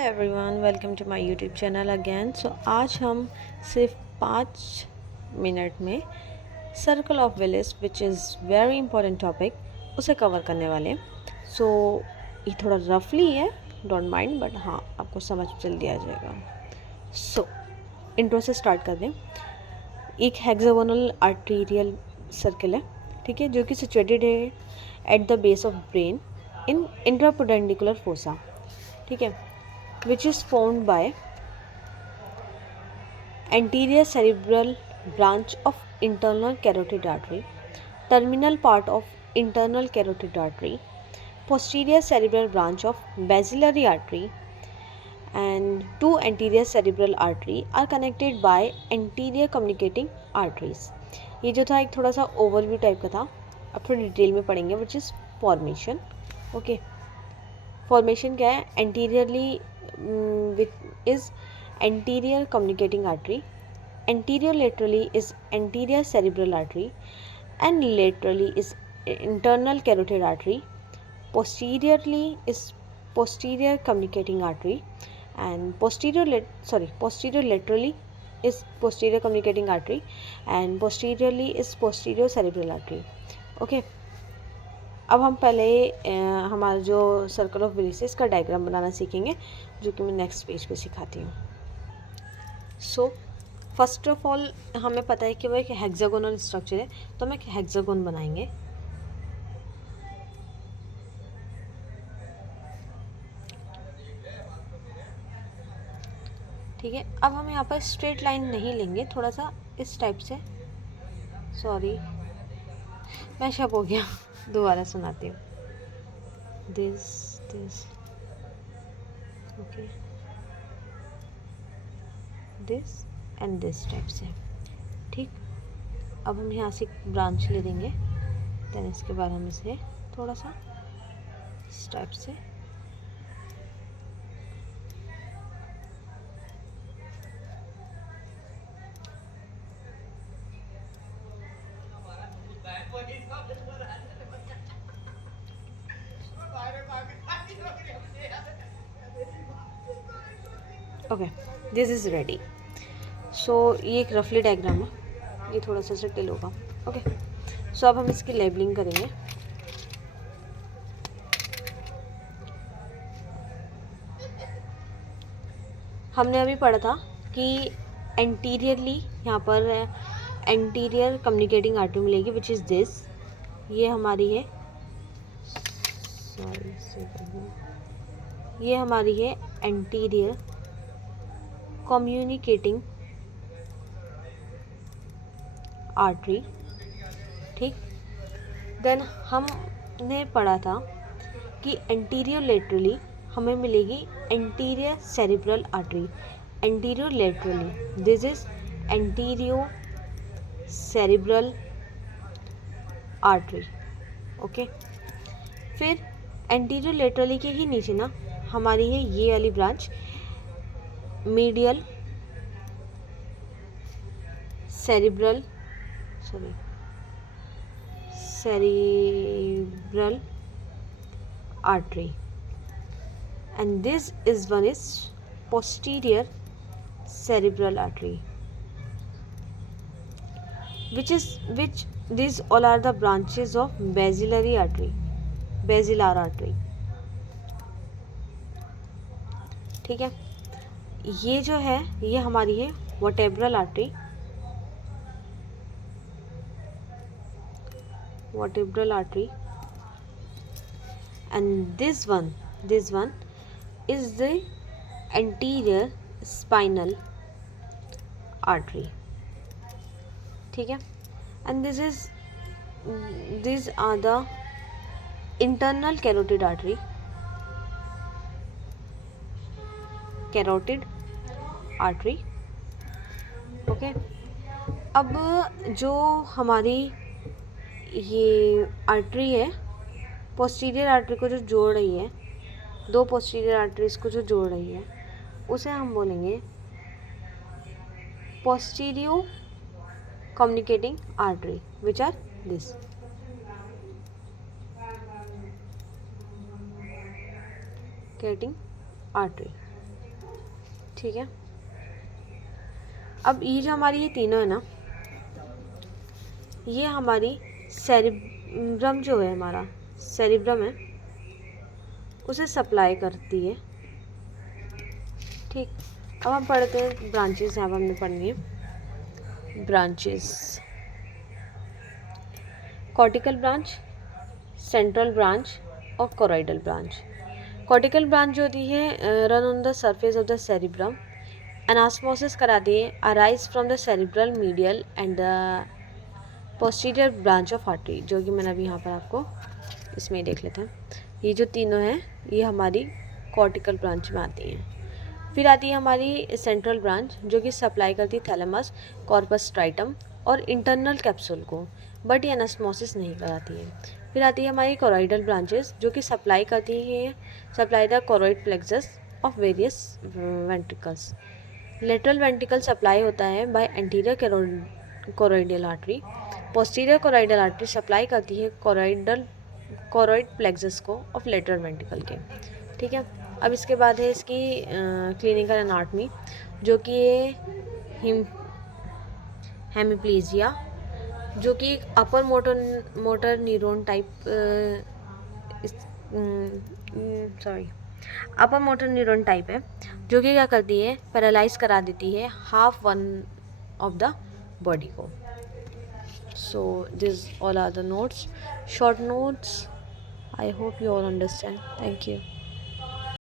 Everyone, welcome to my YouTube channel again. So आज हम सिर्फ 5 मिनट में circle of Willis which is very important topic उसे cover करने वाले। सो ये थोड़ा रफली है, डोंट माइंड, बट हाँ आपको समझ जल्दी आ जाएगा। सो इंट्रो से स्टार्ट कर दें। एक हेक्सागोनल आर्टीरियल सर्कल है, ठीक है, जो कि सिचुएटेड है at the base of brain in interpeduncular fossa, ठीक है, which is formed by anterior cerebral branch of internal carotid artery, terminal part of internal carotid artery, posterior cerebral branch of basilar artery, and two anterior cerebral artery are connected by anterior communicating arteries. ये जो था एक थोड़ा सा overview type का था, अब थोड़ा डिटेल में पढ़ेंगे, which is formation. Okay, formation क्या है? Anteriorly is anterior communicating artery, anterior laterally is anterior cerebral artery, and laterally is internal carotid artery, posteriorly is posterior communicating artery, and posterior laterally is posterior communicating artery, and posteriorly is posterior cerebral artery. Okay, अब हम पहले हमारा जो circle of Willis का diagram बनाना सीखेंगे, जो कि मैं नेक्स्ट पेज पे सिखाती हूँ। सो फर्स्ट ऑफ ऑल हमें पता है कि वो एक हेक्सागोनल स्ट्रक्चर है, तो हम एक हेक्सागोन बनाएंगे। ठीक है, अब हम यहाँ पर स्ट्रेट लाइन नहीं लेंगे, थोड़ा सा इस टाइप से, सॉरी मैं शब हो गया, दोबारा सुनाती हूँ। This okay, this and this type से, ठीक। अब हम यहाँ से ब्रांच ले देंगे, देन इसके बाद हम इसे थोड़ा सा इस टाइप से ओके, दिस इज़ रेडी। सो ये एक रफली डायग्राम है, ये थोड़ा सा सेटल होगा। ओके, सो अब हम इसकी लेबलिंग करेंगे। हमने अभी पढ़ा था कि एंटीरियरली यहाँ पर एंटीरियर कम्युनिकेटिंग आर्टरी मिलेगी, विच इज़ दिस, ये हमारी है, ये हमारी है एंटीरियर कम्युनिकेटिंग आर्टरी, ठीक। देन हमने पढ़ा था कि एंटीरियर लेटरली हमें मिलेगी anterior cerebral artery, anterior laterally this is anterior cerebral artery. Okay, फिर एंटीरियर लेटरली के ही नीचे ना हमारी है ये वाली branch, medial cerebral artery, and this is one is posterior cerebral artery, which these all are the branches of basilar artery, ठीक है। ये जो है ये हमारी है vertebral artery, and this one is the anterior spinal artery, ठीक है। and these are the internal carotid artery, okay. अब जो हमारी ये आर्टरी है, पोस्टीरियर आर्टरी को जो जोड़ रही है, दो पोस्टीरियर आर्टरीज को जो जोड़ रही है, उसे हम बोलेंगे posterior communicating artery, which are this, communicating artery. ठीक है। अब ये जो हमारी ये तीनों है ना, ये हमारी सेरिब्रम जो है, हमारा सेरिब्रम है, उसे सप्लाई करती है। ठीक, अब हम पढ़ते हैं ब्रांचेस। यहाँ पर हमने पढ़नी है branches. Cortical branch, central branch और कोरोइडल ब्रांच। कॉर्टिकल ब्रांच जो होती है run on the surface of the cerebrum, anastomosis कराती है, arise from the cerebral medial and the posterior branch of artery, जो कि मैंने अभी यहाँ पर आपको इसमें देख लेते हैं। ये जो तीनों हैं ये हमारी कॉर्टिकल ब्रांच में आती हैं। फिर आती है हमारी सेंट्रल ब्रांच, जो कि सप्लाई करती है थैलेमस, कॉर्पस स्ट्राइटम और इंटरनल कैप्सूल को, बट ये एनास्मोसिस नहीं कराती है। फिर आती है हमारी कोरोइडल ब्रांचेस, जो कि सप्लाई करती है the choroid plexus of various ventricles. Lateral ventricle supply होता है by anterior choroidal artery. Posterior choroidal artery supply करती है कोरोइड प्लेक्सस को ऑफ लेटरल वेंट्रिकल के। ठीक है। अब इसके बाद है इसकी क्लिनिकल एनाटॉमी, जो कि ये हेमिप्लीजिया, जो कि एक upper motor neuron type upper motor neuron type है, जो कि क्या करती है, पैरालाइज करा देती है half one of the body को। So this all are the notes, short notes. I hope you all understand. Thank you.